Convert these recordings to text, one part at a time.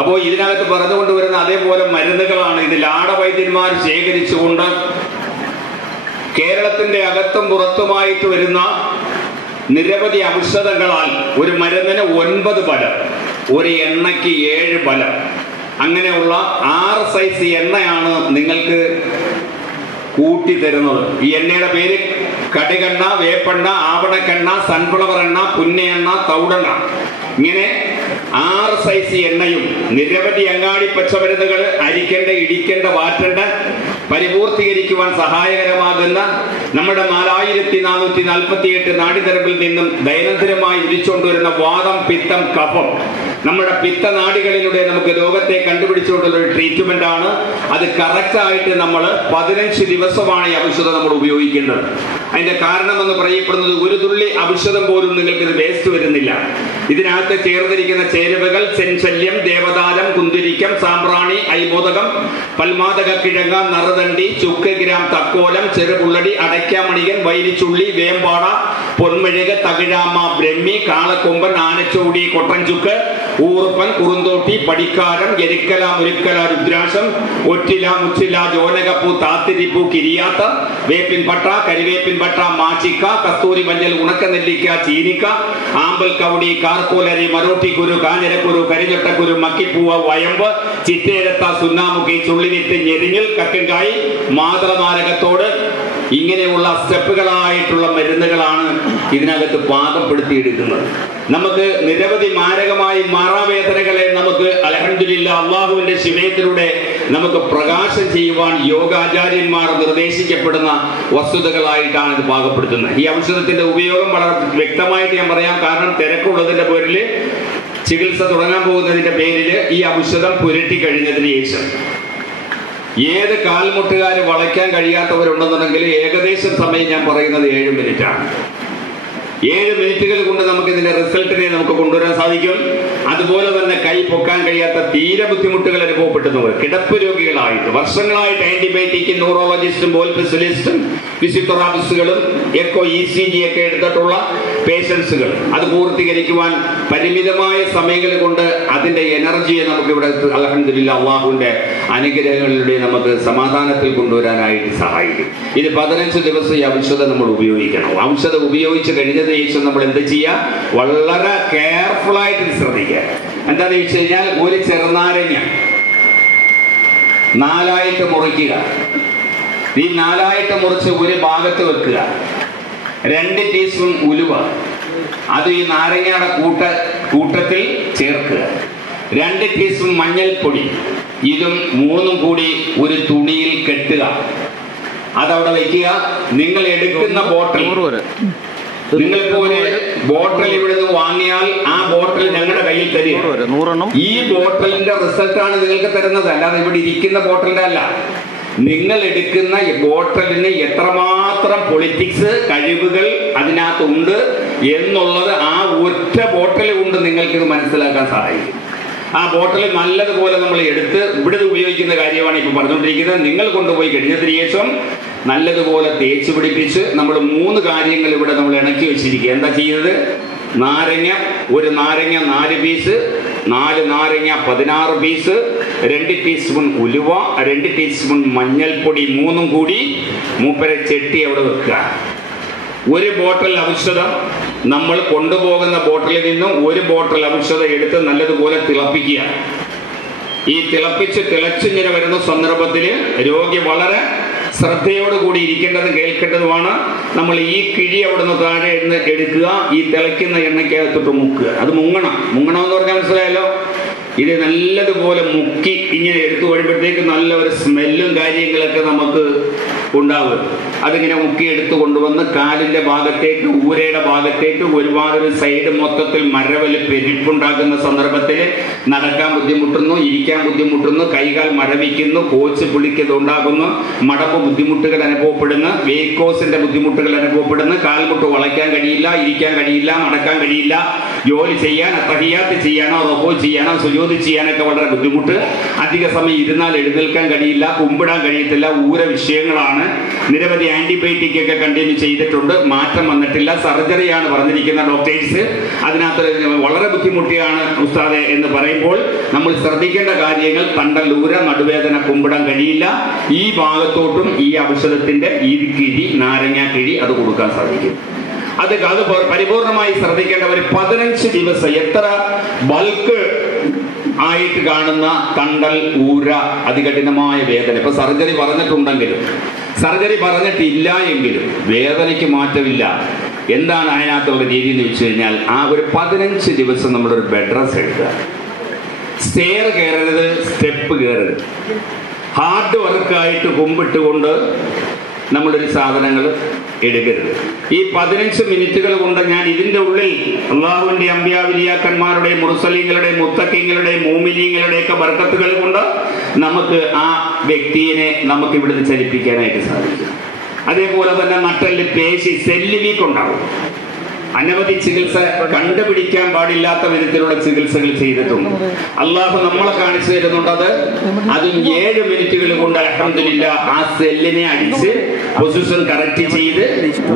അപ്പോൾ ഇതിനകത്ത് പറഞ്ഞുകൊണ്ടുവരുന്ന അതേപോലെ മരുന്നുകളാണ്. ഇത് ലാടവൈദ്യന്മാർ ശേഖരിച്ചുകൊണ്ട് കേരളത്തിന്റെ അകത്തും പുറത്തുമായിട്ട് വരുന്ന നിരവധി ഔഷധങ്ങളാൽ ഒരു മരുന്നിന് 9 ഫലം, ഒരു എണ്ണയ്ക്ക് 7 ഫലം, അങ്ങനെയുള്ള 6 സൈസ് എണ്ണയാണ് നിങ്ങൾക്ക് കൂട്ടി തരുന്നത്. ഈ എണ്ണയുടെ പേര് കടുകെണ്ണ, വേപ്പെണ്ണ, ആവണക്കെണ്ണ, സൺഫ്ലവർ എണ്ണ, പുന്ന എണ്ണ, തൗടെണ്ണ. ഇങ്ങനെ 6 സൈസ് എണ്ണയും നിരവധി അങ്ങാടി പച്ചമരുന്നുകൾ അരിക്കേണ്ട, ഇടിക്കേണ്ട, വാറ്റേണ്ട, പരിപൂർത്തീകരിക്കുവാൻ സഹായകരമാകുന്ന നമ്മുടെ 4448 നാഡിനരമ്പിൽ നിന്നും ദൈനംദിനമായി ഉദിച്ചുകൊണ്ടുവരുന്ന വാദം, പിത്തം, കഫം, നമ്മുടെ പിത്തനാടികളിലൂടെ നമുക്ക് രോഗത്തെ കണ്ടുപിടിച്ചുകൊണ്ടുള്ള ഒരു ട്രീറ്റ്മെന്റ് ആണ്. അത് കറക്റ്റായിട്ട് നമ്മൾ 15 ദിവസമാണ് ഈ ഔഷധം നമ്മൾ ഉപയോഗിക്കേണ്ടത്. അതിന്റെ കാരണമെന്ന് പറയപ്പെടുന്നത്, ഒരു തുള്ളി ഔഷധം പോലും നിങ്ങൾക്ക് ഇത് വേസ്റ്റ് വരുന്നില്ല. ഇതിനകത്ത് ചേർന്നിരിക്കുന്ന ചേരുവകൾ സെൻശല്യം, ദേവദാരം, കുന്തിരിക്കം, സാമ്പ്രാണി, ഐബോധകം, പൽമാതക കിഴങ്ങ, നറുതണ്ടി, ചുക്ക്, ഗ്രാം, തക്കോലം, ചെറുപുള്ളടി, അടയ്ക്കാമണികൻ, വൈരിച്ചുള്ളി, വേമ്പാട, പൊന്മഴക, തകിഴാമ, ബ്രഹ്മി, കാളക്കൊമ്പൻ, ആനച്ചോടി, കൊട്ടൻചുക്ക്, ഊർപ്പൻ, കുറുന്തോട്ടി, പടിക്കാരം, എരിക്കല, മുരുക്കല, രുദ്രാക്ഷം, ഒറ്റില, മുച്ചില, ജോനകപ്പൂ, താത്തിരിപ്പൂ, കിരിയാത്ത, വേപ്പിൻ പട്ട, കരിവേപ്പിൻ പട്ട, മാച്ചിക്ക, കസ്തൂരി മഞ്ഞൾ, ഉണക്കനെല്ലിക്ക, ചീനിക്ക, ആമ്പൽ കവടി, കാർക്കോലരി, മരോട്ടിക്കുരു, കാഞ്ഞിരക്കുരു, കരിഞ്ഞൊട്ടക്കുരു, മക്കിപ്പൂവ്, വയമ്പ്, ചിറ്റേരത്ത, സുന്നാമുഖി, ചുള്ളിവിത്ത്, ഞെരിഞ്ഞിൽ, കക്കൻകായ്, മാതളനാരകത്തോട്, ഇങ്ങനെയുള്ള സ്റ്റെപ്പുകളായിട്ടുള്ള മരുന്നുകളാണ് ഇതിനകത്ത് പാകപ്പെടുത്തിയെടുക്കുന്നത്. നമുക്ക് നിരവധി മാരകമായ മാറാവേദനകളെ നമുക്ക് അൽഹംദുലില്ലാ അള്ളാഹുവിന്റെ ശിഫയത്തിലൂടെ നമുക്ക് പ്രകാശം ചെയ്യുവാൻ യോഗാചാര്യന്മാർ നിർദ്ദേശിക്കപ്പെടുന്ന വസ്തുതകളായിട്ടാണ് ഇത് പാകപ്പെടുത്തുന്നത്. ഈ ഔഷധത്തിന്റെ ഉപയോഗം വളരെ വ്യക്തമായിട്ട് ഞാൻ പറയാം. കാരണം തിരക്കുള്ളതിന്റെ പേരിൽ, ചികിത്സ തുടങ്ങാൻ പോകുന്നതിന്റെ പേരിൽ ഈ ഔഷധം പുരട്ടി കഴിഞ്ഞതിന് ശേഷം ഏത് കാൽമുട്ടുകാർ വളയ്ക്കാൻ കഴിയാത്തവരുണ്ടെന്നുണ്ടെങ്കിൽ ഏകദേശം സമയം ഞാൻ പറയുന്നത് 7 മിനിറ്റാണ്. 7 മിനിറ്റുകൾ കൊണ്ട് നമുക്ക് ഇതിന്റെ റിസൾട്ടിനെ നമുക്ക് കൊണ്ടുവരാൻ സാധിക്കും. അതുപോലെ തന്നെ കൈ പൊക്കാൻ കഴിയാത്ത തീരെ ബുദ്ധിമുട്ടുകൾ അനുഭവപ്പെടുന്നവർ, കിടപ്പ് രോഗികളായിട്ട് വർഷങ്ങളായിട്ട് ആന്റിബയോട്ടിക്, ന്യൂറോളജിസ്റ്റും ബോൾ സ്പെഷ്യലിസ്റ്റും ഫിസിയോതെറാപ്പിസ്റ്റുകളും എക്കോ ECG ഒക്കെ എടുത്തിട്ടുള്ള പേഷ്യൻസുകൾ, അത് പൂർത്തീകരിക്കുവാൻ പരിമിതമായ സമയങ്ങൾ കൊണ്ട് അതിന്റെ എനർജിയെ നമുക്ക് ഇവിടെ അൽഹംദുലില്ലാ അള്ളാഹുവിന്റെ അനുഗ്രഹങ്ങളിലൂടെ നമുക്ക് സമാധാനത്തിൽ കൊണ്ടുവരാനായിട്ട് സഹായിക്കും. ഇത് 15 ദിവസം ഈ ഔഷധം നമ്മൾ ഉപയോഗിക്കണം. ഔഷധം ഉപയോഗിച്ച് കഴിഞ്ഞതിന് ശേഷം നമ്മൾ എന്ത് ചെയ്യുക? വളരെ കെയർഫുൾ ആയിട്ട് ശ്രദ്ധിക്കുക. എന്താണെന്ന് വെച്ച് കഴിഞ്ഞാൽ, ഒരു ചെറുനാരങ്ങ 4ആയിട്ട് മുറിക്കുക. ഈ 4ആയിട്ട് മുറിച്ച് ഒരു ഭാഗത്ത് വെക്കുക. 2 ടീസ്പൂൺ ഉലുവ അത് ഈ നാരങ്ങയുടെ കൂട്ടത്തിൽ ചേർക്കുക. 2 ടീസ്പൂൺ മഞ്ഞൾപ്പൊടി, ഇതും 3ഉം കൂടി ഒരു തുണിയിൽ കെട്ടുക. അതവിടെ വയ്ക്കുക. നിങ്ങൾ എടുക്കുന്ന ബോട്ടിൽ, നിങ്ങളിപ്പോ ഒരു ബോട്ടിൽ ഇവിടുന്ന് വാങ്ങിയാൽ ആ ബോട്ടിൽ ഞങ്ങളുടെ കയ്യിൽ തരിക. ഈ ബോട്ടിലിന്റെ റിസൾട്ടാണ് നിങ്ങൾക്ക് തരുന്നത്, അല്ലാതെ ഇവിടെ ഇരിക്കുന്ന ബോട്ടിലിന്റെ അല്ല. നിങ്ങൾ എടുക്കുന്ന ബോട്ടിലിന് എത്രമാത്രം പൊളിറ്റിക്സ് കഴിവുകൾ അതിനകത്തുണ്ട് എന്നുള്ളത് ആ ഒറ്റ ബോട്ടിൽ കൊണ്ട് നിങ്ങൾക്കിത് മനസ്സിലാക്കാൻ സഹായിക്കും. ആ ബോട്ടിൽ നല്ലതുപോലെ നമ്മൾ എടുത്ത് ഇവിടെ ഉപയോഗിക്കുന്ന കാര്യമാണ് ഇപ്പൊ പറഞ്ഞുകൊണ്ടിരിക്കുന്നത്. നിങ്ങൾ കൊണ്ടുപോയി കഴിഞ്ഞതിന് ശേഷം നല്ലതുപോലെ തേച്ച് പിടിപ്പിച്ച് നമ്മൾ 3 കാര്യങ്ങൾ ഇവിടെ നമ്മൾ ഇണക്കി വെച്ചിരിക്കുക. എന്താ ചെയ്യുന്നത്? ഒരു നാരങ്ങ 4 പീസ്, 4 നാരങ്ങ 16 പീസ്, 2 ടീസ്പൂൺ ഉലുവ, 2 ടീസ്പൂൺ മഞ്ഞൾപ്പൊടി, 3ഉം കൂടി മൂപ്പരെ ചെട്ടി അവിടെ വെക്കുക. ഒരു ബോട്ടിൽ ഔഷധം നമ്മൾ കൊണ്ടുപോകുന്ന ബോട്ടിലിൽ നിന്നും ഒരു ബോട്ടിൽ ഔഷധം എടുത്ത് നല്ലതുപോലെ തിളപ്പിക്കുക. ഈ തിളച്ചിങ്ങനെ വരുന്ന സന്ദർഭത്തിൽ രോഗി വളരെ ശ്രദ്ധയോടുകൂടി ഇരിക്കേണ്ടതും കേൾക്കേണ്ടതുമാണ്. നമ്മൾ ഈ കിഴി അവിടുന്ന് താഴെ എടുക്കുക, ഈ തിളയ്ക്കുന്ന എണ്ണയ്ക്കകത്തോട്ട് മുക്കുക. അത് മുങ്ങണം എന്ന് പറഞ്ഞാൽ മനസ്സിലായല്ലോ. ഇത് നല്ലതുപോലെ മുക്കി ഇങ്ങനെ എടുത്തു കഴിയുമ്പോഴത്തേക്ക് നല്ല ഒരു സ്മെല്ലും കാര്യങ്ങളൊക്കെ നമുക്ക് ഉണ്ടാവും. അതിങ്ങനെ മുക്കി എടുത്തു കൊണ്ടുവന്ന് കാലിന്റെ ഭാഗത്തേക്ക്, ഊരയുടെ ഭാഗത്തേക്ക്, ഒരുപാട് സൈഡ് മൊത്തത്തിൽ മരവല് പെരിപ്പുണ്ടാക്കുന്ന സന്ദർഭത്തിൽ നടക്കാൻ ബുദ്ധിമുട്ടുന്നു, ഇരിക്കാൻ ബുദ്ധിമുട്ടുന്നു, കൈകാൽ മരവിക്കുന്നു, കോച്ച് പുളിക്കത് ഉണ്ടാകുന്നു, മടപ്പ് ബുദ്ധിമുട്ടുകൾ അനുഭവപ്പെടുന്നു, വേക്കോസിന്റെ ബുദ്ധിമുട്ടുകൾ അനുഭവപ്പെടുന്നു, കാൽമുട്ട് വളയ്ക്കാൻ കഴിയില്ല, ഇരിക്കാൻ കഴിയില്ല, നടക്കാൻ കഴിയില്ല, ജോലി ചെയ്യാൻ, തഹിയാത്ത് ചെയ്യാനോ റൊക്കോ ചെയ്യാനോ സുജൂദ് ചെയ്യാനൊക്കെ വളരെ ബുദ്ധിമുട്ട്, അധിക സമയം ഇരുന്നാൽ എഴുന്നേൽക്കാൻ കഴിയില്ല, കുമ്പിടാൻ കഴിയത്തില്ല, ഊര വിഷയങ്ങളാണ്. നിരവധി ആന്റിബയോട്ടിക് ഒക്കെ കണ്ടിന്യൂ ചെയ്തിട്ടുണ്ട്, മാറ്റം വന്നിട്ടില്ല. സർജറിയാണ് പറഞ്ഞിരിക്കുന്ന ഡോക്ടേഴ്സ്. അതിനകത്ത് വളരെ ബുദ്ധിമുട്ടിയാണ് ഉസ്താദെ എന്ന് പറയുന്നത്. പറയുമ്പോൾ നമ്മൾ ശ്രദ്ധിക്കേണ്ട കാര്യങ്ങൾ, തണ്ടല്ലൂര, നടുവേദന, കുമ്പിടാൻ കഴിയില്ല. ഈ ഭാഗത്തോട്ടും ഈ ഔഷധത്തിന്റെ ഈ കിഴി, നാരങ്ങ കിഴി അത് കൊടുക്കാൻ സാധിക്കും. അത് പരിപൂർണമായി ശ്രദ്ധിക്കേണ്ടവർ 15 ദിവസം എത്ര ബൾക്ക് ആയിട്ട് കാണുന്ന തണ്ടൽ, ഊര, അതികഠിനമായ വേദന, ഇപ്പൊ സർജറി പറഞ്ഞിട്ടുണ്ടെങ്കിലും സർജറി പറഞ്ഞിട്ടില്ല എങ്കിലും വേദനയ്ക്ക് മാറ്റമില്ല. എന്താണ് അതിനകത്തുള്ള രീതി എന്ന് വെച്ച് കഴിഞ്ഞാൽ, ആ ഒരു 15 ദിവസം നമ്മളൊരു ബെഡ് റെസ്റ്റ് എടുക്കുക. സ്റ്റെയർ കയറരുത്, സ്റ്റെപ്പ് കയറരുത്. ഹാർഡ് വർക്കായിട്ട് കുമ്പിട്ടുകൊണ്ട് നമ്മളൊരു സാധനങ്ങൾ എടുക്കരുത്. ഈ 15 മിനിറ്റുകൾ കൊണ്ട് ഞാൻ ഇതിൻ്റെ ഉള്ളിൽ അള്ളാഹുവിൻ്റെ അമ്പിയാവിലിയാക്കന്മാരുടെയും മുർസലീങ്ങളുടെയും മുത്തഖീങ്ങളുടെയും മൂമിനീങ്ങളുടെയൊക്കെ ബർക്കത്തുകൾ കൊണ്ട് നമുക്ക് ആ വ്യക്തിയെ നമുക്ക് ഇവിടുന്ന് ചലിപ്പിക്കാനായിട്ട് സാധിക്കും. അതേപോലെ തന്നെ നട്ടെല്ല്, പേശി, സെല്ല് വീക്ക് ഉണ്ടാവും. അനവധി ചികിത്സ, കണ്ടുപിടിക്കാൻ പാടില്ലാത്ത വിധത്തിലുള്ള ചികിത്സകൾ ചെയ്തിട്ടുണ്ട്. അള്ളാഹു നമ്മളെ കാണിച്ചു തരുന്നുണ്ട്. അതും 7 മിനിറ്റുകൾ കൊണ്ട് അൽഹംദുലില്ലാ ആ സെല്ലിനെ അടിച്ച് പൊസിഷൻ കറക്റ്റ് ചെയ്ത്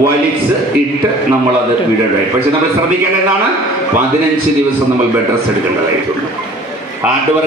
വലിച്ച് ഇട്ട് നമ്മളത് വിടരുത്. പക്ഷെ നമ്മൾ ശ്രദ്ധിക്കേണ്ടതാണ്, 15 ദിവസം നമ്മൾ ബെഡ് റെസ്റ്റ് എടുക്കേണ്ടതായിട്ടുണ്ട്. Hard work